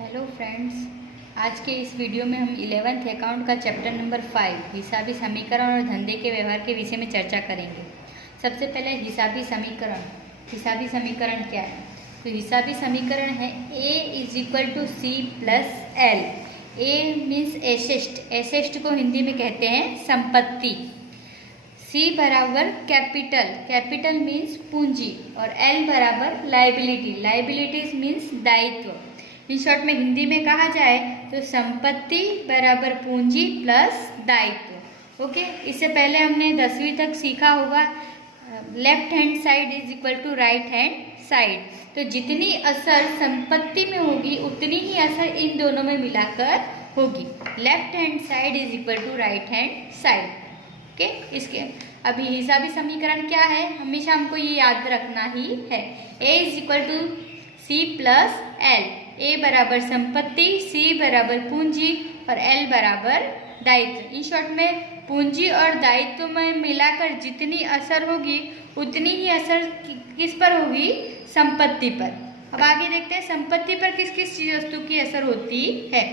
Hello friends, आज के इस वीडियो में हम 11th अकाउंट का चैप्टर नंबर 5 हिसाबी समीकरण और धंधे के व्यवहार के विषय में चर्चा करेंगे। सबसे पहले हिसाबी समीकरण। हिसाबी समीकरण क्या है? तो हिसाबी समीकरण है A = C + L। A means asset. Asset को हिंदी में कहते हैं संपत्ति। C बराबर कैपिटल। कैपिटल मीन्स पूंजी। और L बराबर लाइबिलिटी। लाइबिलिटीज मीन्स दायित्व। इन शॉर्ट में हिंदी में कहा जाए तो संपत्ति बराबर पूंजी प्लस दायित्व। ओके, इससे पहले हमने 10वीं तक सीखा होगा left hand side = right hand side. तो जितनी असर संपत्ति में होगी उतनी ही असर इन दोनों में मिलाकर होगी। Left hand side = right hand side. Okay, इसके अभी हिसाबी समीकरण क्या है, हमेशा हमको ये याद रखना ही है। A = C + L। A बराबर संपत्ति, C बराबर पूंजी और L बराबर दायित्व। इन शॉर्ट में पूंजी और दायित्व में मिलाकर जितनी असर होगी उतनी ही असर किस पर होगी? संपत्ति पर। अब आगे देखते हैं संपत्ति पर किस किस चीज वस्तु की असर होती है।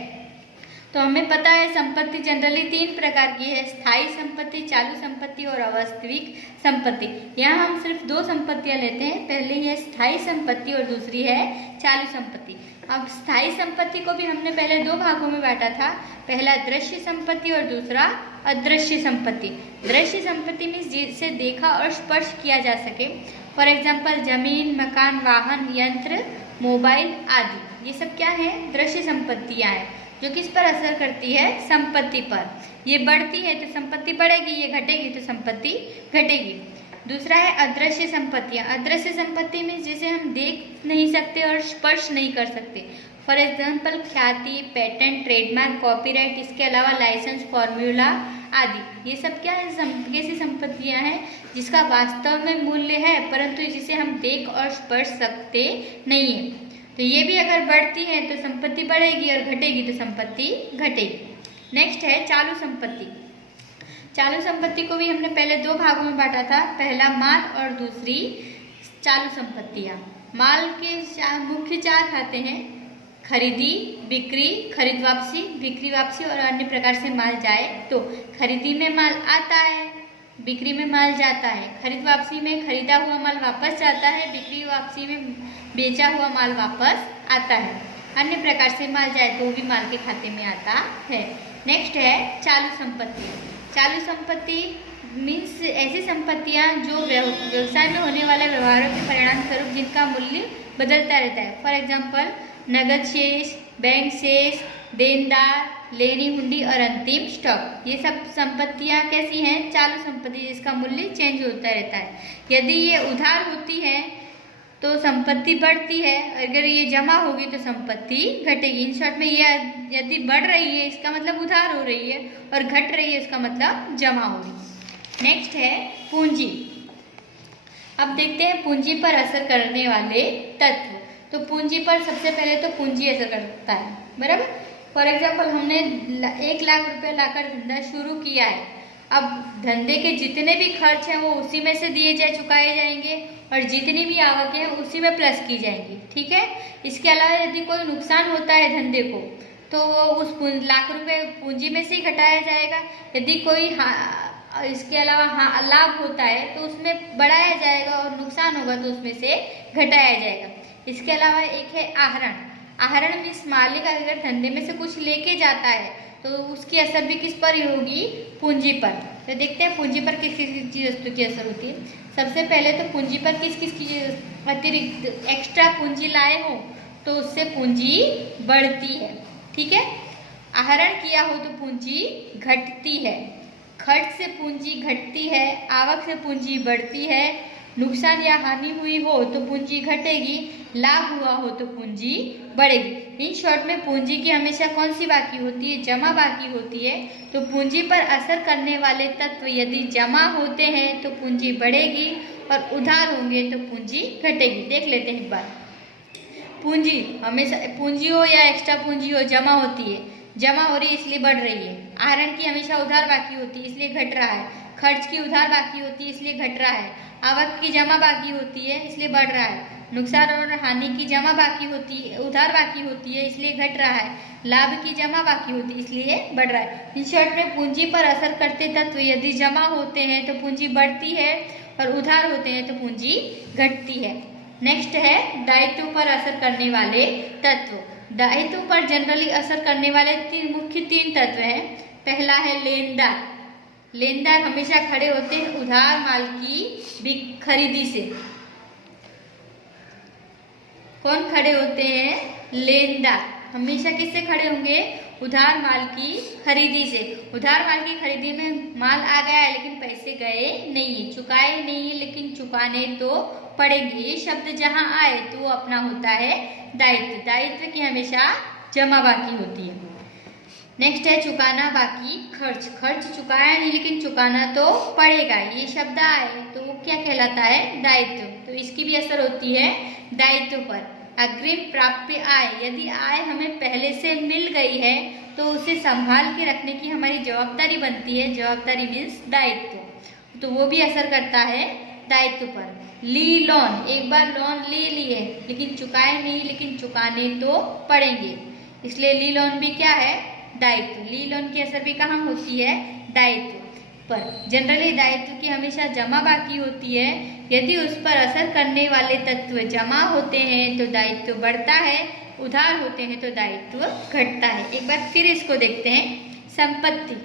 तो हमें पता है संपत्ति जनरली 3 प्रकार की है, स्थायी संपत्ति, चालू संपत्ति और अवास्तविक संपत्ति। यहाँ हम सिर्फ 2 संपत्तियाँ लेते हैं, पहली है स्थायी संपत्ति और दूसरी है चालू संपत्ति। अब स्थायी संपत्ति को भी हमने पहले 2 भागों में बांटा था, पहला दृश्य संपत्ति और दूसरा अदृश्य संपत्ति। दृश्य संपत्ति मीन्स जिसे देखा और स्पर्श किया जा सके। फॉर एग्जाम्पल जमीन, मकान, वाहन, यंत्र, मोबाइल आदि, ये सब क्या है? दृश्य संपत्तियाँ हैं जो किस पर असर करती है? संपत्ति पर। ये बढ़ती है तो संपत्ति बढ़ेगी, ये घटेगी तो संपत्ति घटेगी। दूसरा है अदृश्य संपत्तियाँ। अदृश्य संपत्ति में जिसे हम देख नहीं सकते और स्पर्श नहीं कर सकते। फॉर एग्जाम्पल ख्याति, पेटेंट, ट्रेडमार्क, कॉपीराइट, इसके अलावा लाइसेंस, फॉर्मूला आदि। ये सब क्या है? कैसी संपत्तियाँ हैं जिसका वास्तव में मूल्य है परंतु जिसे हम देख और स्पर्श सकते नहीं है। तो ये भी अगर बढ़ती है तो संपत्ति बढ़ेगी और घटेगी तो संपत्ति घटेगी। नेक्स्ट है चालू संपत्ति। चालू संपत्ति को भी हमने पहले 2 भागों में बांटा था, पहला माल और दूसरी चालू संपत्तियाँ। माल के मुख्य 4 खाते हैं, खरीदी, बिक्री, खरीद वापसी, बिक्री वापसी और अन्य प्रकार से माल जाए तो। खरीदी में माल आता है, बिक्री में माल जाता है, खरीद वापसी में खरीदा हुआ माल वापस जाता है, बिक्री वापसी में बेचा हुआ माल वापस आता है, अन्य प्रकार से माल जाए तो भी माल के खाते में आता है। नेक्स्ट है चालू संपत्ति। चालू संपत्ति मीन्स ऐसी संपत्तियाँ जो व्यवसाय में होने वाले व्यवहारों के परिणाम स्वरूप जिनका मूल्य बदलता रहता है। फॉर एग्जाम्पल नगद शेष, बैंक शेष, देनदार, लेनी हुंडी और अंतिम स्टॉक। ये सब संपत्तियाँ कैसी हैं? चालू संपत्ति, जिसका मूल्य चेंज होता रहता है। यदि ये उधार होती है तो संपत्ति बढ़ती है, अगर ये जमा होगी तो संपत्ति घटेगी। इन शॉर्ट में ये यदि बढ़ रही है इसका मतलब उधार हो रही है और घट रही है इसका मतलब जमा हो रही है। नेक्स्ट है पूंजी। अब देखते हैं पूंजी पर असर करने वाले तत्व। तो पूंजी पर सबसे पहले तो पूंजी असर करता है, बराबर। फॉर एग्जाम्पल हमने 1 लाख रुपये लाकर धंधा शुरू किया है। अब धंधे के जितने भी खर्च हैं वो उसी में से चुकाए जाएंगे और जितनी भी आवक है उसी में प्लस की जाएंगी, ठीक है। इसके अलावा यदि कोई नुकसान होता है धंधे को तो वो उस लाख रुपए पूंजी में से ही घटाया जाएगा। यदि कोई इसके अलावा लाभ होता है तो उसमें बढ़ाया जाएगा और नुकसान होगा तो उसमें से घटाया जाएगा। इसके अलावा एक है आहरण। आहरण मीन्स मालिक अगर धंधे में से कुछ लेके जाता है तो उसकी असर भी किस पर होगी? पूंजी पर। तो देखते हैं पूंजी पर किस किस चीज वस्तु की असर होती है। सबसे पहले तो पूंजी पर किस किस की अतिरिक्त एक्स्ट्रा पूंजी लाए हो तो उससे पूंजी बढ़ती है, ठीक है। आहरण किया हो तो पूंजी घटती है, खर्च से पूंजी घटती है, आवक से पूंजी बढ़ती है, नुकसान या हानि हुई हो तो पूंजी घटेगी, लाभ हुआ हो तो पूंजी बढ़ेगी। इन शॉर्ट में पूंजी की हमेशा कौन सी बाकी होती है? जमा बाकी होती है। तो पूंजी पर असर करने वाले तत्व यदि जमा होते हैं तो पूंजी बढ़ेगी और उधार होंगे तो पूंजी घटेगी। देख लेते हैं एक बार। पूंजी हमेशा पूंजी हो या एक्स्ट्रा पूंजी हो जमा होती है, जमा हो रही है इसलिए बढ़ रही है। आहरण की हमेशा उधार बाकी होती है इसलिए घट रहा है, खर्च की उधार बाकी होती है इसलिए घट रहा है, आवक की जमा बाकी होती है इसलिए बढ़ रहा है, नुकसान और हानि की जमा बाकी होती है, उधार बाकी होती है इसलिए घट रहा है। लाभ की जमा बाकी होती है इसलिए बढ़ रहा है। इन शॉर्ट में पूंजी पर असर करते तत्व यदि जमा होते हैं तो पूंजी बढ़ती है और उधार होते हैं तो पूंजी घटती है। नेक्स्ट है दायित्व पर असर करने वाले तत्व। दायित्व पर जनरली असर करने वाले मुख्य तीन तत्व हैं। पहला है लेनदार। लेनदार हमेशा खड़े होते हैं उधार माल की खरीदी से। कौन खड़े होते हैं? लेनदार हमेशा किससे खड़े होंगे? उधार माल की खरीदी से। उधार माल की खरीदी में माल आ गया है लेकिन पैसे गए नहीं है, चुकाए नहीं है लेकिन चुकाने तो पड़ेंगे। ये शब्द जहां आए तो वो अपना होता है दायित्व। दायित्व की हमेशा जमा बाकी होती है। नेक्स्ट है चुकाना बाकी खर्च। खर्च चुकाया नहीं लेकिन चुकाना तो पड़ेगा, ये शब्द आए तो वो क्या कहलाता है? दायित्व। तो इसकी भी असर होती है दायित्व पर। अग्रिम प्राप्य आय। यदि आय हमें पहले से मिल गई है तो उसे संभाल के रखने की हमारी जवाबदारी बनती है। जवाबदारी मीन्स दायित्व, तो वो भी असर करता है दायित्व पर। ली लोन। एक बार लोन ले लिए लेकिन चुकाए नहीं, लेकिन चुकाने तो पड़ेंगे, इसलिए ली लोन भी क्या है? दायित्व। ली लोन की असर भी कहाँ होती है? दायित्व पर। जनरली दायित्व की हमेशा जमा बाकी होती है। यदि उस पर असर करने वाले तत्व जमा होते हैं तो दायित्व बढ़ता है, उधार होते हैं तो दायित्व घटता है। एक बार फिर इसको देखते हैं। संपत्ति।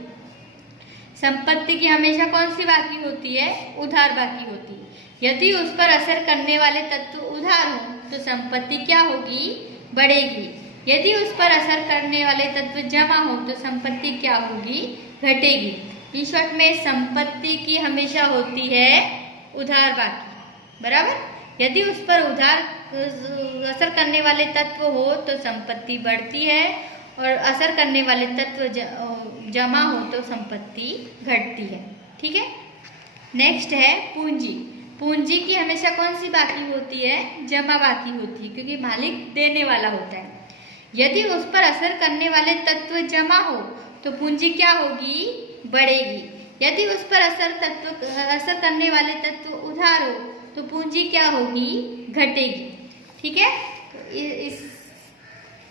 संपत्ति की हमेशा कौन सी बाकी होती है? उधार बाकी होती है। यदि उस पर असर करने वाले तत्व उधार हो तो संपत्ति क्या होगी? बढ़ेगी। यदि उस पर असर करने वाले तत्व जमा हो तो संपत्ति क्या होगी? घटेगी। इन शॉर्ट में संपत्ति की हमेशा होती है उधार बाकी, बराबर। यदि उस पर उधार असर करने वाले तत्व हो तो संपत्ति बढ़ती है और असर करने वाले तत्व जमा हो तो संपत्ति घटती है। ठीक है। नेक्स्ट है पूंजी। पूंजी की हमेशा कौन सी बाकी होती है? जमा बाकी होती है, क्योंकि मालिक देने वाला होता है। यदि उस पर असर करने वाले तत्व जमा हो तो पूंजी क्या होगी? बढ़ेगी। यदि उस पर असर करने वाले तत्व उधार हो तो पूंजी क्या होगी? घटेगी। ठीक है। इस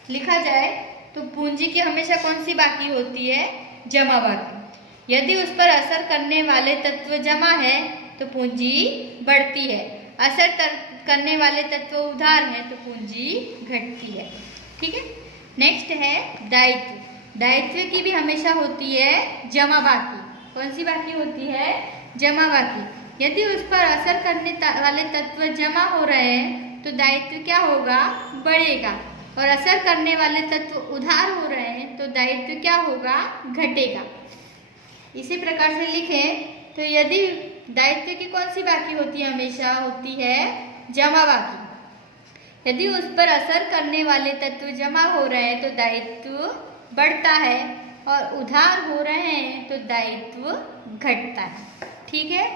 लिखा जाए तो पूंजी की हमेशा कौन सी बाकी होती है? जमा बाकी। यदि उस पर असर करने वाले तत्व जमा है तो पूंजी बढ़ती है। असर करने वाले तत्व उधार है तो पूंजी घटती है। ठीक है। नेक्स्ट है दायित्व। दायित्व की भी हमेशा होती है जमा बाकी। कौन सी बाकी होती है? जमा बाकी। यदि उस पर असर करने वाले तत्व जमा हो रहे हैं तो दायित्व क्या होगा? बढ़ेगा। और असर करने वाले तत्व उधार हो रहे हैं तो दायित्व क्या होगा? घटेगा। इसी प्रकार से लिखें तो यदि दायित्व की कौन सी बाकी होती है? हमेशा होती है जमा बाकी। यदि उस पर असर करने वाले तत्व जमा हो रहे हैं तो दायित्व बढ़ता है और उधार हो रहे हैं तो दायित्व घटता है। ठीक है।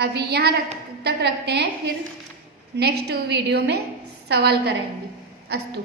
अभी यहाँ तक रखते हैं, फिर नेक्स्ट वीडियो में सवाल करेंगे। अस्तु।